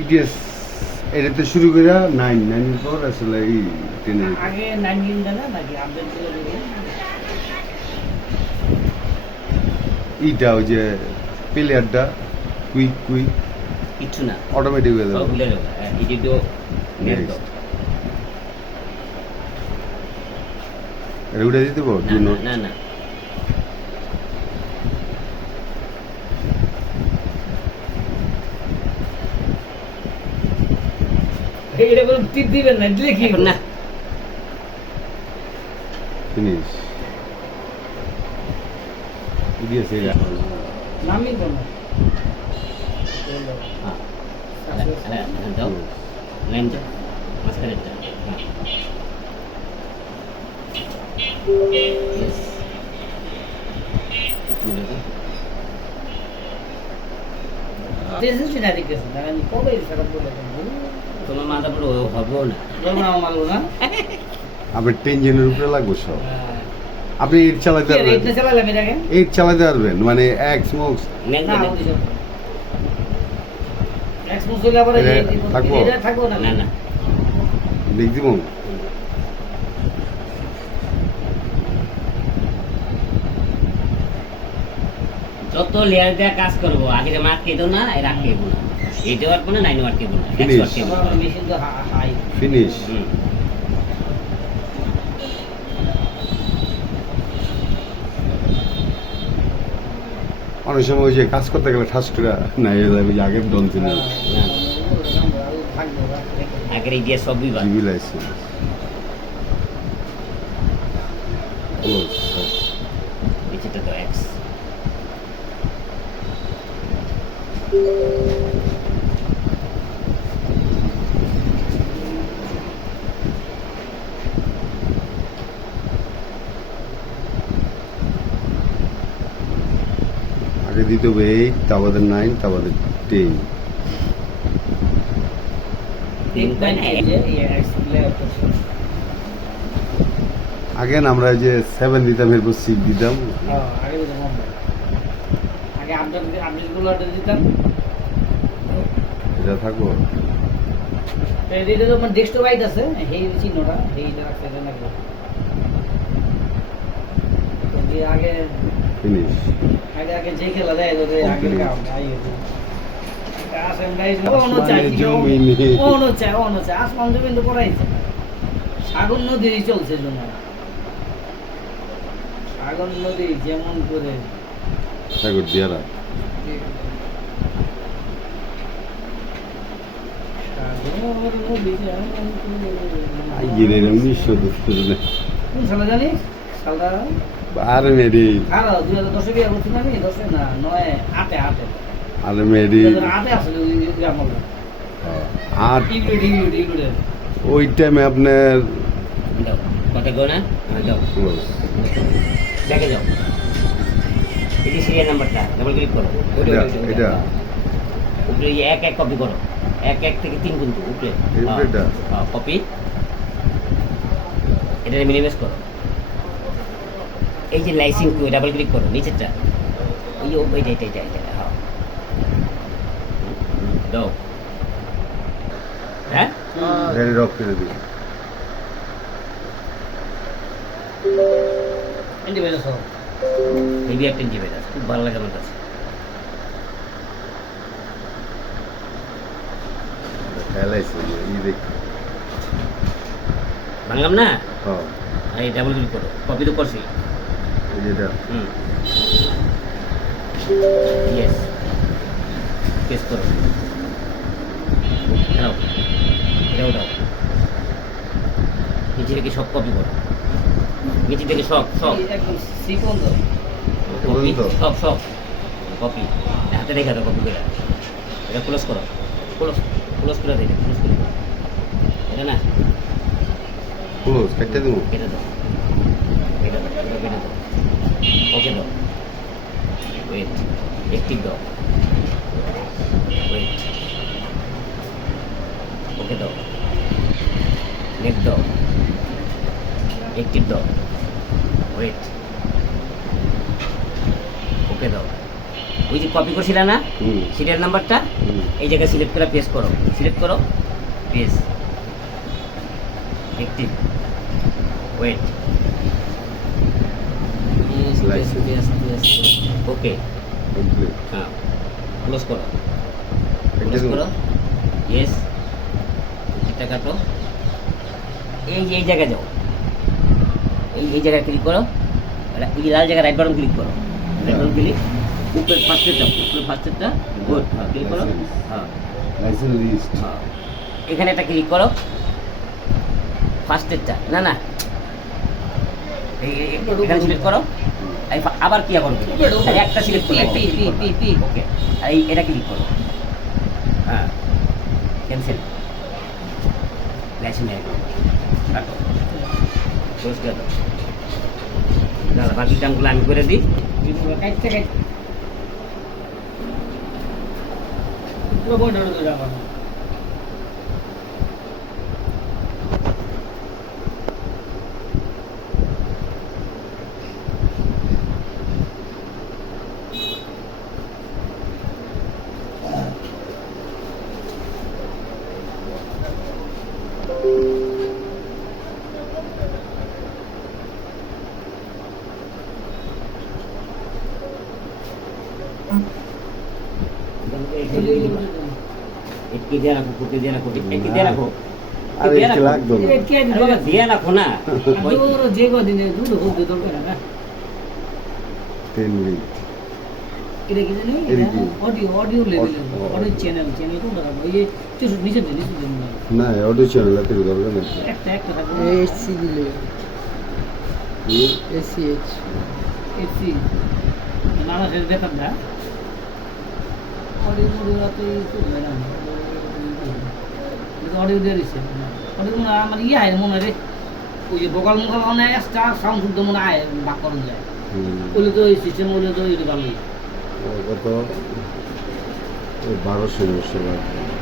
ETS এটাতে শুরু করে 9 পর আসলে এই 10 আগে 9 দিন না নাকি আপডেট ছিল এইটা ওই যে প্লেয়ারটা কুইক কিছু না অটোমেটিক হয়ে যাবে। সব ভুলে যাবে এডিটও নেট দাও এটা উঠে দিতে পারো না না না না এটা কোনো টিপ দিবেন না দিলে কি এখন না ফিনিশ ইটিএস এটা নামই কোন হ্যাঁ দাও লাইন দাও মাঝখানে দাও ইয়েস টেনশন না দিতেছেন আমি কবে সেটা বলে তোমার মাথা পুরো হবেও না না মারলো না আপনার টেনজনের উপরে লাগবে সব। আপনি এইট চালাতে এটা পারবেন, চালালাম এটাকে এইট চালাতে পারবেন মানে এক্স মোক্স নেক্সট না এক্সপোজ হইলে আবার এটা থাকবো? এটা থাকবো না না না লিখ দিব। যত লেয়ার দিয়ে কাজ করবো আগে মার্ক কেটো না এর আগে কেবো না এইটা আর কোনো নাইন ওয়ার্ক কেবো না Finish. নেক্সট কেবো আমার মেশিন তো হাই ফিনিশ। অনেক সময় ওই যে কাজ করতে গেলে ঠাস করে না হয়ে যাবে যে আগের ডন ছিল আগের এই দিয়ে সবই বাদ জিবি লাইসেন্স নিচেটা তো এক্স আগে দিতে হবে 8 তারপরে 9 তারপরে 10। আগে না আমরা যে 7 দিতাম এরপর 6 দিতাম। আগে আপডেটগুলো দিতাম এটা থাকবো এটা তো ডেস্কটপ বাইট আছে এই চিহ্নটা এইটা রাখতে দেন আগে আগে ফিনিশ। আগে যে খেলা দেয় ওদের আগে কাম আই আসেন গাইস আসমানে জমিনে। ono চাই আসমান জমিন তো পড়াইছে সাগর নদী চলছে জন্য সাগর নদী যেমন করে সাগর দিয়ারা সাগর নদী যেমন আই গেলে 1900 কোন সালে জানিস সালটা আর মেরি আর 2010 বিয়ে করছি না আমি 10 না 9 8 আর মেরি 8 আসলে গ্রাম আর ডিগ্রি ওই টাইমে আপনার দাও কত গো না দাও দেখে যাও এই যে সিরিয়াল নাম্বারটা ডাবল ক্লিক করো এটা উপরে এই এক এক কপি করো এক এক থেকে 3 কিন্তু উপরে এটা কপি এটা মিনিমাইজ করো এই যে লাইসেন্স কো ডাবল ক্লিক করো নিচেরটা ওই যে ওইটা এটা হ্যাঁ দাও হ্যাঁ এটা রক করে দিই। ইন্ডিপেন্ডেন্স হল হেভি একটা জিবে আছে খুব ভালো লাগে আমার কাছে এলআইসি এই দেখ বাংলাম না হ্যাঁ এই ডাবল ক্লিক করো কপি তো করছি এই যেটা ইয়েস পেস্ট করো দাও এটাও দাও নিচে থেকে সব কপি করো নিচে থেকে সব একদম সিকোয়েন্স কপি তো? সব কপি হাতে রেখে দাও কপি করে এটা ক্লোজ করো ক্লোজ করে দিই ক্লোজ করে দাও এটা না ক্লোজ কেটে দেবো। কেটে দাও কেটে দাও এটা কেটে দাও ওকে দাও ওয়েট অ্যাক্টিভ দাও ওয়েট ওকে দাও নেট দাও অ্যাক্টিভ দাও ওয়েট ওকে দাও ওই যে কপি করছিল না হুম সিরিয়াল নাম্বারটা হুম এই জায়গায় সিলেক্ট করে পেস্ট করো, সিলেক্ট করো, পেস্ট, অ্যাক্টিভ, ওয়েট, ওকে, কমপ্লিট হ্যাঁ, ক্লোজ করো, এটা ক্লোজ করো, ইয়েস, এটা কাটো, এই জায়গায় যাও, এই জায়গায় ক্লিক করো, এই লাল জায়গায় রাইট বাটন ক্লিক করো, রাইট বাটন ক্লিক, উপরে ফার্স্টেরটা, উপরে ফার্স্টেরটা, গুড, ক্লিক করো, হ্যাঁ লাইসেন্স লিস্ট হ্যাঁ। এখানে একটা ক্লিক করো, ফার্স্টেরটা, না না এখানে সিলেক্ট করো, আবার কি করো, একটা সিলেক্ট করো, ওকে, আর এটা ক্লিক করো, হ্যাঁ, ক্যান্সেল, লাইসেন্স কাটো, ক্লোজ করে দাও, দাদা বাকি কামগুলো আমি করে দিই। কাটতে কাটতে পুরো বন্ধ করে দাও আবার। একটি দিয়ে রাখো, কুটি দিয়ে রাখো, একটি দিয়ে রাখো, আরে দিয়ে এটা রাখো, লাগবে না আরে বাবা দিয়ে রাখো না, ওই যে কদিনে দুধ হোক দরকার না 10 মিনিট এটা কি জানি এটা কি? Audio level Audio- audio channel তো দাঁড়াবো ওই যে চুষু নিচে দিন না অডিও চ্যানেল থেকে দরকার নেই একটা থাকবে এসি দিলে এসিএইচ এসি নানা শেষ দেখাম না অডিও রাতে চলবে না অডিও দিয়ে দিচ্ছে অডিও মনে হয় আমার ইয়ে হয় মনে হয় রে ওই যে ভোকাল মোকাল মানে এক্সট্রা সাউন্ড শুদ্ধ মনে হয় বাক করুন যায় ওগুলো তো ওই সিস্টেম ওগুলো তো এটা ভালোই কত 1200 লাগবে